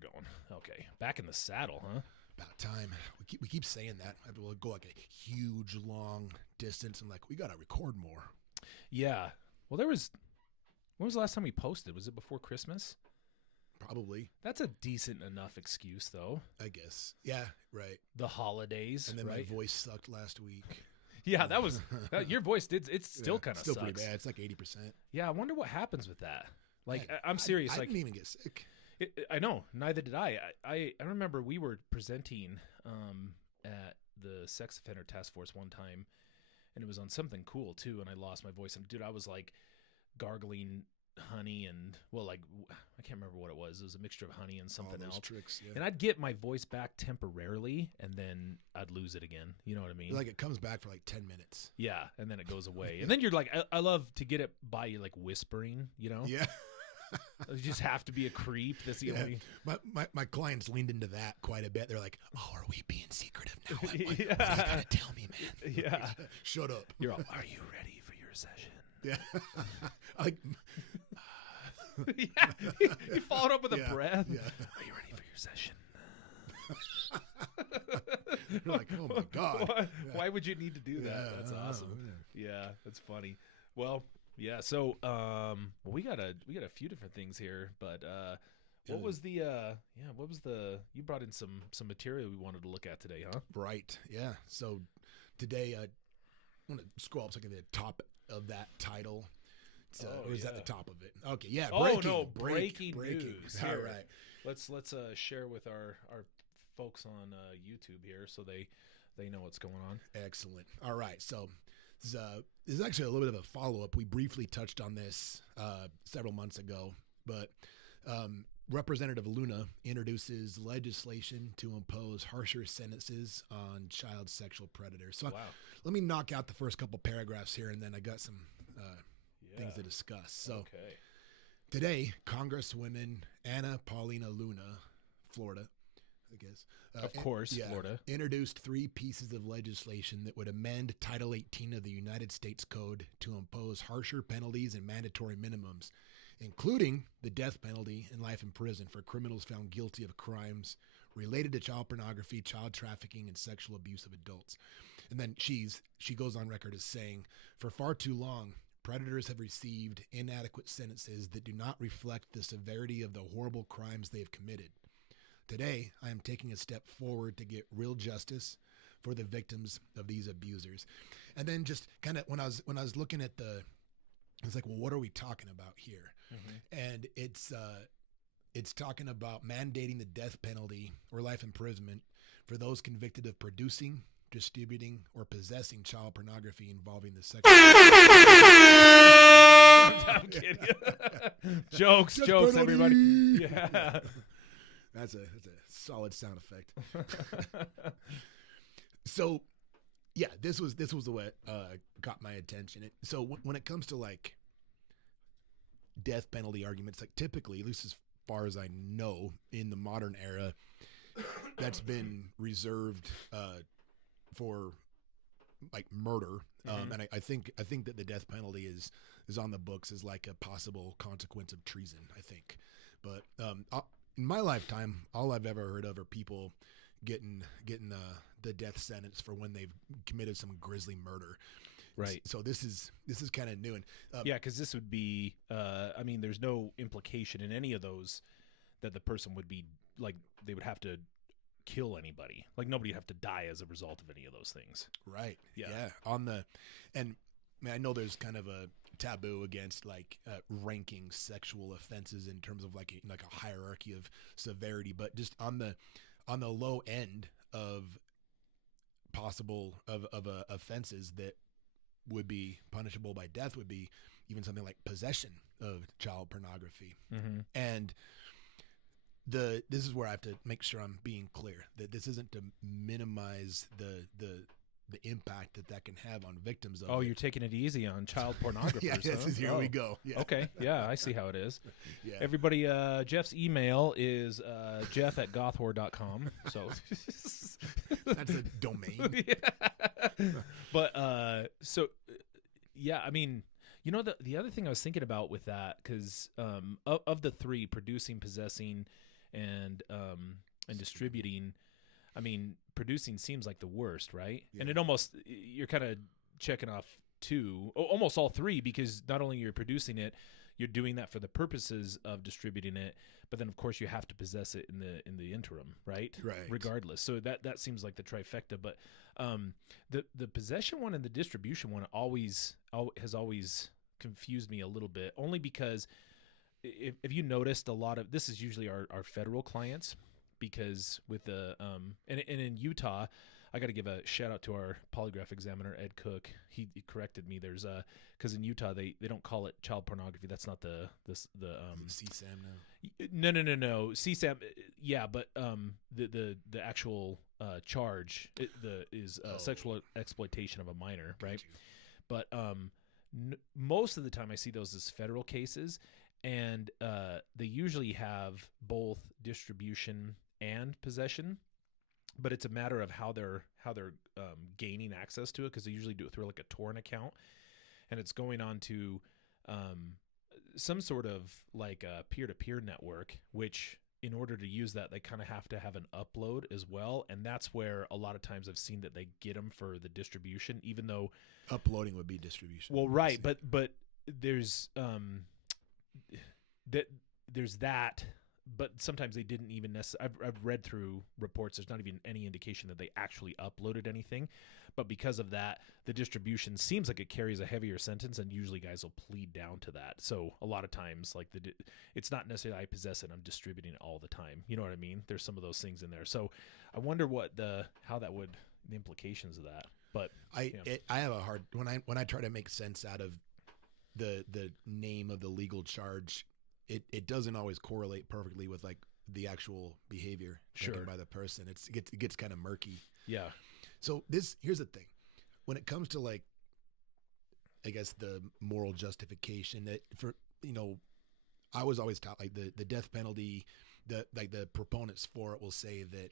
going. Okay, back in the saddle, huh? About time. We keep saying that. I have to go like a huge, long distance and like, we got to record more. Yeah. Well, when was the last time we posted? Was it before Christmas? Probably. That's a decent enough excuse, though. I guess. Yeah, right. The holidays, and then right? my voice sucked last week. Yeah, that was your voice did. It still kind of sucks. Still pretty bad. It's like 80%. Yeah, I wonder what happens with that. Like, I'm serious. I like, didn't even get sick. I know. Neither did I. I remember we were presenting at the sex offender task force one time, and it was on something cool too. And I lost my voice. And dude, I was like gargling honey and I can't remember what it was. It was a mixture of honey and something else. Tricks, yeah. And I'd get my voice back temporarily, and then I'd lose it again. You know what I mean? Like it comes back for like 10 minutes. Yeah, and then it goes away. And then you're like, I love to get it by you, like whispering. You know? Yeah. You just have to be a creep. That's the only. My clients leaned into that quite a bit. They're like, "Oh, are we being secretive now? What you Yeah. gotta tell me, man? Yeah. Shut up." You're all, are you ready for your session? Yeah. Like, Yeah. You followed up with a breath. Yeah. Are you ready for your session? You're like, oh my God. Why would you need to do that? Yeah, That's I don't awesome. know. Yeah, that's funny. Well, yeah. So, we got a few different things here, but what was the you brought in some material we wanted to look at today, huh? Right. Yeah. So today, I want to scroll up so I can get the top of that title. Or is that the top of it? Okay. Yeah. Breaking news. All Here. right. Let's share with our folks on YouTube here so they know what's going on. Excellent. All right. So this is actually a little bit of a follow-up. We briefly touched on this several months ago, but Representative Luna introduces legislation to impose harsher sentences on child sexual predators. So let me knock out the first couple paragraphs here, and then I got some things to discuss. So today, Congresswoman Anna Paulina Luna, Florida, I guess. Of course, Florida. Introduced 3 pieces of legislation that would amend Title 18 of the United States Code to impose harsher penalties and mandatory minimums, including the death penalty and life in prison for criminals found guilty of crimes related to child pornography, child trafficking, and sexual abuse of adults. And then she goes on record as saying, for far too long, predators have received inadequate sentences that do not reflect the severity of the horrible crimes they have committed. Today, I am taking a step forward to get real justice for the victims of these abusers. And then just kind of when I was looking at I was like, well, what are we talking about here? Mm-hmm. And it's talking about mandating the death penalty or life imprisonment for those convicted of producing, distributing, or possessing child pornography involving the sexual. I'm kidding. Jokes, everybody. Yeah. That's a solid sound effect. So, yeah, this was what got my attention. So when it comes to like death penalty arguments, like typically, at least as far as I know, in the modern era, that's been reserved for like murder. Mm-hmm. And I think that the death penalty is on the books as like a possible consequence of treason, I think. But in my lifetime, all I've ever heard of are people getting the death sentence for when they've committed some grisly murder. Right. So this is kind of new. And yeah, because this would be, I mean, there's no implication in any of those that the person would be like, they would have to kill anybody. Like nobody would have to die as a result of any of those things. Right. Yeah. And I mean, I know there's kind of a taboo against like ranking sexual offenses in terms of like a hierarchy of severity, but just on the low end of possible of offenses that would be punishable by death would be even something like possession of child pornography. Mm-hmm. And this is where I have to make sure I'm being clear that this isn't to minimize the impact that can have on victims of it. You're taking it easy on child pornographers. Yeah, huh? Here we go. Yeah. Okay, yeah, I see how it is. Yeah. Everybody, Jeff's email is jeff@gothwhore.com. So that's a domain. Yeah. But so yeah, I mean, you know, the other thing I was thinking about with that, because of the 3, producing, possessing, and distributing. I mean, producing seems like the worst, right? Yeah. And it almost, you're kind of checking off two, almost all three, because not only you're producing it, you're doing that for the purposes of distributing it, but then of course you have to possess it in the interim, right? Right. Regardless. So that seems like the trifecta. But the possession one and the distribution one has always confused me a little bit, only because if you noticed, a lot of this is usually our federal clients, because with the and in Utah, I got to give a shout out to our polygraph examiner, Ed Cook. He corrected me. There's because in Utah they don't call it child pornography. That's not the CSAM now. No. CSAM, yeah, but the actual charge is sexual exploitation of a minor, right? But most of the time I see those as federal cases, and they usually have both distribution and possession. But it's a matter of how they're gaining access to it, because they usually do it through like a torrent account, and it's going on to some sort of like a peer-to-peer network, which in order to use that, they kind of have to have an upload as well. And that's where a lot of times I've seen that they get them for the distribution, even though uploading would be distribution. Well, right. But there's there's that. But sometimes they didn't even necessarily. I've read through reports. There's not even any indication that they actually uploaded anything. But because of that, the distribution seems like it carries a heavier sentence, and usually guys will plead down to that. So a lot of times, like it's not necessarily I possess it, I'm distributing it all the time. You know what I mean? There's some of those things in there. So I wonder the implications of that. But I have a hard when I try to make sense out of the name of the legal charge. It doesn't always correlate perfectly with like the actual behavior taken by the person. It gets kind of murky. Yeah. So here's the thing. When it comes to like, I guess the moral justification that I was always taught like the death penalty, the proponents for it will say that,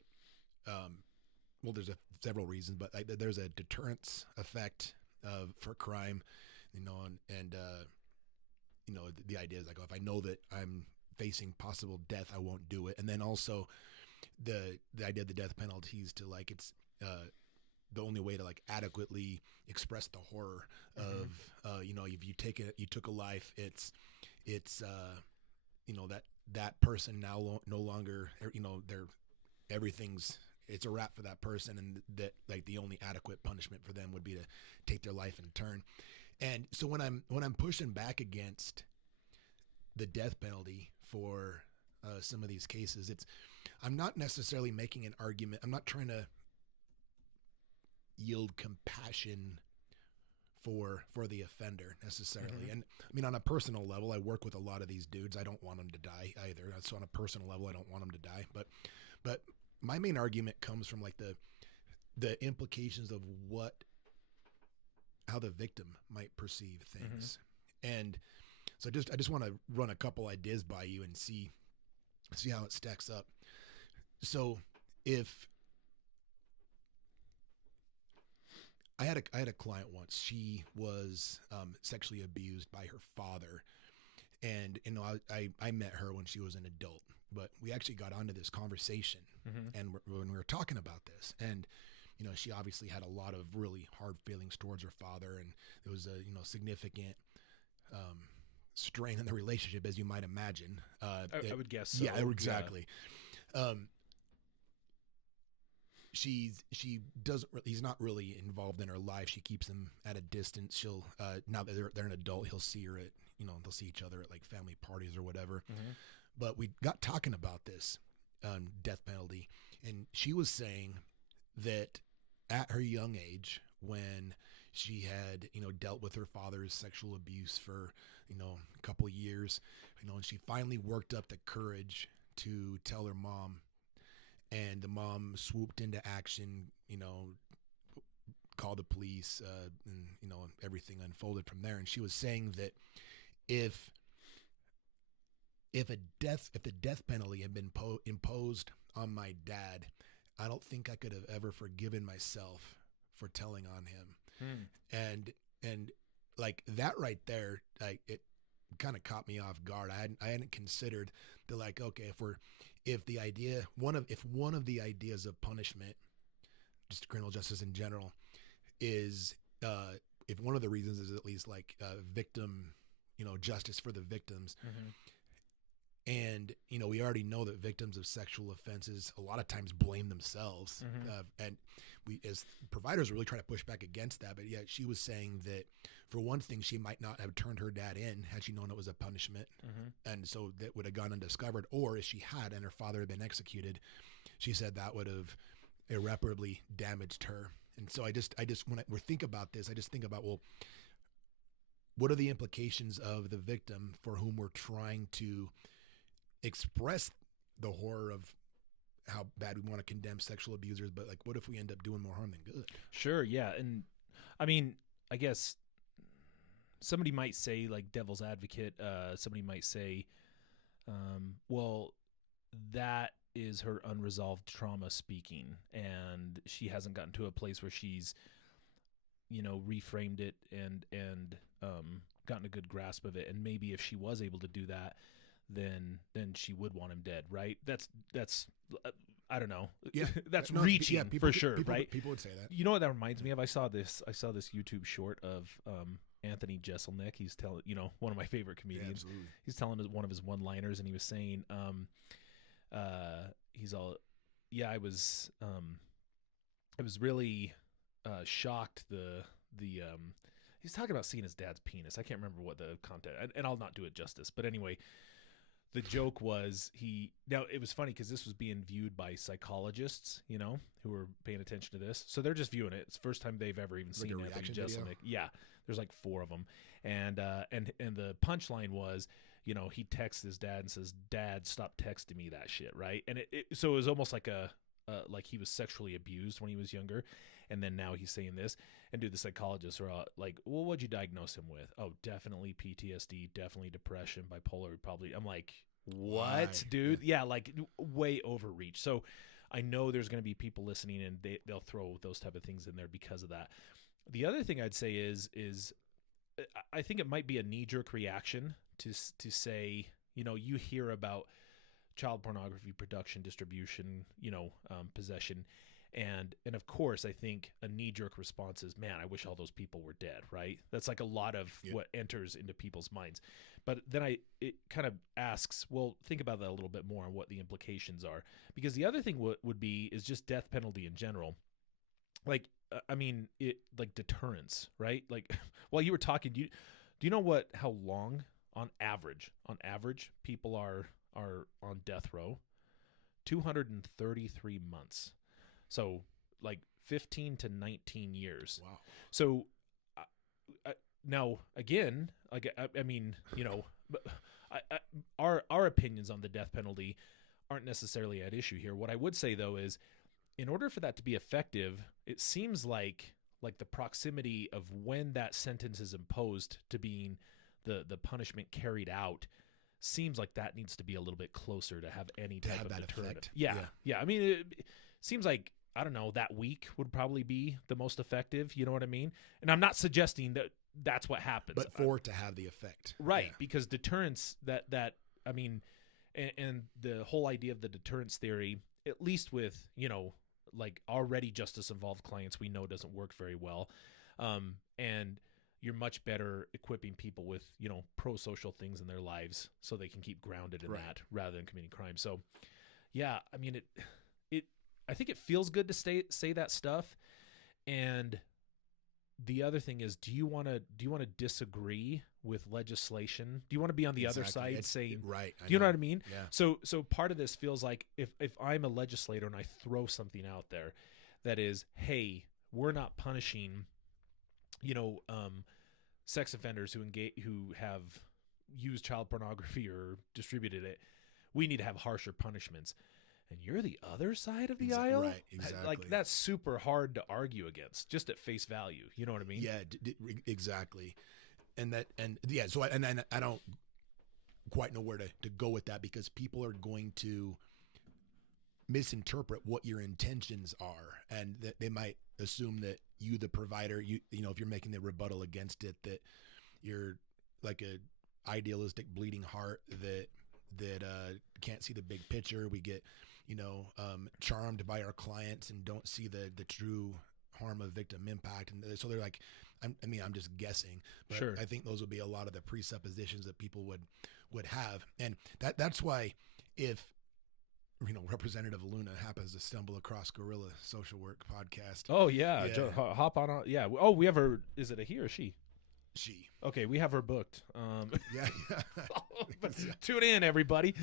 well, there's several reasons, but like there's a deterrence effect for crime, and the idea is like, if I know that I'm facing possible death, I won't do it. And then also the idea of the death penalty is to like, it's the only way to like adequately express the horror of, if you took a life, it's that person now no longer, it's a wrap for that person. And that like the only adequate punishment for them would be to take their life in turn. And so when I'm pushing back against the death penalty for some of these cases, I'm not necessarily making an argument. I'm not trying to yield compassion for the offender necessarily. Mm-hmm. And I mean, on a personal level, I work with a lot of these dudes. I don't want them to die either. So on a personal level, I don't want them to die. But my main argument comes from like the implications of how the victim might perceive things. Mm-hmm. And so I just want to run a couple ideas by you and see how it stacks up. So if I had a client once, she was sexually abused by her father, and I met her when she was an adult, but we actually got onto this conversation, mm-hmm. and when we were talking about this, and she obviously had a lot of really hard feelings towards her father, and there was a significant strain in the relationship, as you might imagine. I would guess so. Yeah, exactly. Yeah. He's not really involved in her life. She keeps him at a distance. She'll now that they're an adult, he'll see her at they'll see each other at like family parties or whatever. Mm-hmm. But we got talking about this death penalty, and she was saying that at her young age, when she had dealt with her father's sexual abuse for a couple of years, and she finally worked up the courage to tell her mom, and the mom swooped into action, called the police, and everything unfolded from there. And she was saying that if the death penalty had been imposed on my dad, I don't think I could have ever forgiven myself for telling on him. And like that right there, like kind of caught me off guard. I hadn't considered the, like, okay, if one of the ideas of punishment, just criminal justice in general, is if one of the reasons is at least like victim, justice for the victims. Mm-hmm. And, we already know that victims of sexual offenses a lot of times blame themselves. Mm-hmm. And we, as providers, are really trying to push back against that. But yet she was saying that, for one thing, she might not have turned her dad in had she known it was a punishment. Mm-hmm. And so that would have gone undiscovered. Or if she had and her father had been executed, she said that would have irreparably damaged her. And so I just when we think about this, I just think about, well, what are the implications of the victim for whom we're trying to express the horror of how bad we want to condemn sexual abusers, but like, what if we end up doing more harm than good? Sure. Yeah. And I mean, I guess somebody might say, like, devil's advocate, somebody might say, well, that is her unresolved trauma speaking, and she hasn't gotten to a place where she's, reframed it and gotten a good grasp of it. And maybe if she was able to do that, then she would want him dead, right? That's I don't know. Yeah, that's reaching for sure, right? People would say that. You know what that reminds me of? I saw this YouTube short of Anthony Jeselnik. He's telling, one of my favorite comedians. Yeah, he's telling one of his one-liners, and he was saying, he's all, yeah, I was really shocked. He's talking about seeing his dad's penis. I can't remember what the content, and I'll not do it justice. But anyway, the joke was now it was funny because this was being viewed by psychologists, who were paying attention to this. So they're just viewing it. It's the first time they've ever even seen Anthony Jeselnik. Yeah, there's like 4 of them, and the punchline was, he texts his dad and says, "Dad, stop texting me that shit," right? And so it was almost like like he was sexually abused when he was younger, and then now he's saying this. And dude, the psychologists are like, "Well, what'd you diagnose him with?" "Oh, definitely PTSD, definitely depression, bipolar, probably." I'm like, "What, Why? dude?" Yeah, like way overreach. So I know there's going to be people listening, and they'll throw those type of things in there because of that. The other thing I'd say is I think it might be a knee-jerk reaction to say, you hear about child pornography production, distribution, possession. And of course, I think a knee-jerk response is, man, I wish all those people were dead, right? That's like a lot of what enters into people's minds. But then it kind of asks, well, think about that a little bit more and what the implications are. Because the other thing would be is just death penalty in general. Like, like deterrence, right? Like, while you were talking, do you know how long on average people are on death row? 233 months. So like 15 to 19 years. Wow. So now again, our opinions on the death penalty aren't necessarily at issue here. What I would say though is, in order for that to be effective, it seems like the proximity of when that sentence is imposed to being the punishment carried out seems like that needs to be a little bit closer to have any type of deterrent. Yeah. I mean, it seems like, I don't know, that week would probably be the most effective. You know what I mean? And I'm not suggesting that that's what happens. But for it to have the effect. Right. Yeah. Because deterrence, and the whole idea of the deterrence theory, at least with, like already justice involved clients, we know doesn't work very well. And you're much better equipping people with, pro-social things in their lives so they can keep grounded in that rather than committing crime. So, yeah, I mean, I think it feels good to say that stuff. And the other thing is, do you want to disagree with legislation? Do you want to be on the other side saying, right? Do you know what I mean? Yeah. So part of this feels like if I'm a legislator and I throw something out there that is, hey, we're not punishing, sex offenders who have used child pornography or distributed it, we need to have harsher punishments. And you're the other side of the aisle? Right, exactly. Like, that's super hard to argue against, just at face value. You know what I mean? Yeah, exactly. So I don't quite know where to go with that, because people are going to misinterpret what your intentions are, and that they might assume that you, the provider, if you're making the rebuttal against it, that you're like idealistic bleeding heart that can't see the big picture. We get, charmed by our clients and don't see the true harm of victim impact. And so they're like, I'm just guessing, but Sure. I think those would be a lot of the presuppositions that people would have. And that's why if, Representative Luna happens to stumble across Guerrilla Social Work Podcast. Oh yeah. Hop on. Yeah. Oh, we have her. Is it a he or she? She. Okay, we have her booked. Yeah. Tune in, everybody.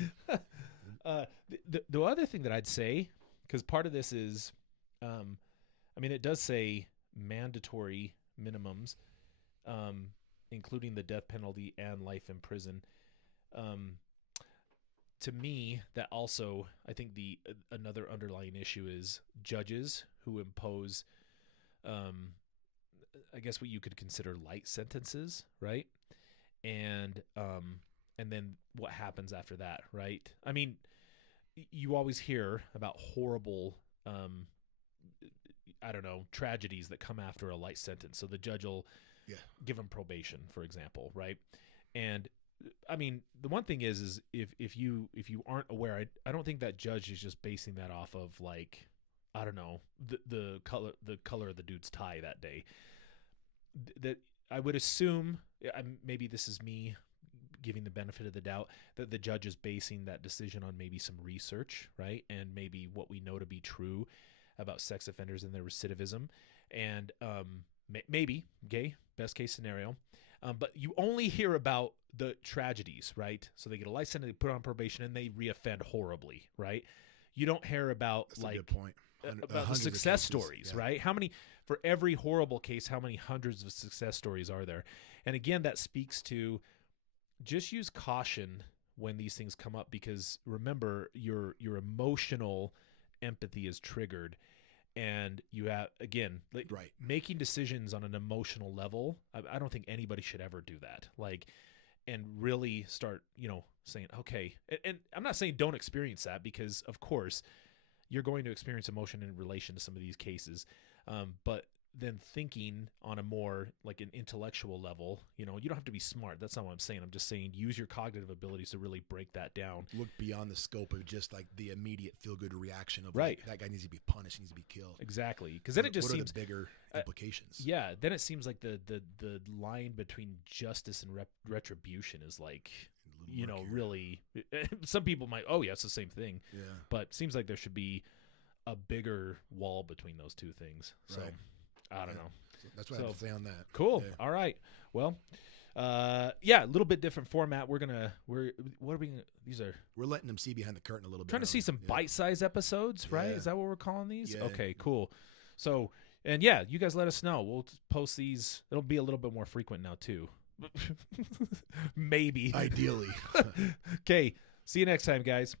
The other thing that I'd say, because part of this is, it does say mandatory minimums, including the death penalty and life in prison. To me, that also, I think another underlying issue is judges who impose, I guess what you could consider light sentences, right? And then what happens after that, right? I mean, you always hear about horrible, tragedies that come after a light sentence. So the judge will give them probation, for example, right? And I mean, the one thing is if you aren't aware, I don't think that judge is just basing that off of like, I don't know, the color of the dude's tie that day. That I would assume, maybe this is me giving the benefit of the doubt, that the judge is basing that decision on maybe some research, right? And maybe what we know to be true about sex offenders and their recidivism. And maybe, best case scenario. But you only hear about the tragedies, right? So they get a life sentence, they put on probation, and they reoffend horribly, right? You don't hear about That's a good point. About the success stories, right? How many, for every horrible case, how many hundreds of success stories are there? And again, that speaks to just use caution when these things come up, because remember, your emotional empathy is triggered. And you have, again, making decisions on an emotional level. I don't think anybody should ever do that. And really start, saying, okay. And I'm not saying don't experience that, because of course you're going to experience emotion in relation to some of these cases. But then thinking on a more like an intellectual level, you don't have to be smart. That's not what I'm saying. I'm just saying use your cognitive abilities to really break that down. Look beyond the scope of just like the immediate feel-good reaction of right. That guy needs to be punished, needs to be killed. Exactly. Because then it just seems the bigger implications. Then it seems like the line between justice and retribution is like, really, some people might, it's the same thing. Yeah. But it seems like there should be a bigger wall between those two things. So. Right. I don't know. So that's what I have to say on that. Cool. Yeah. All right. Well, a little bit different format. We're letting them see behind the curtain a little bit. Trying to see some bite-sized episodes, right? Yeah. Is that what we're calling these? Yeah. Okay, cool. So, and you guys let us know. We'll post these. It'll be a little bit more frequent now too. Maybe. Ideally. Okay. See you next time, guys.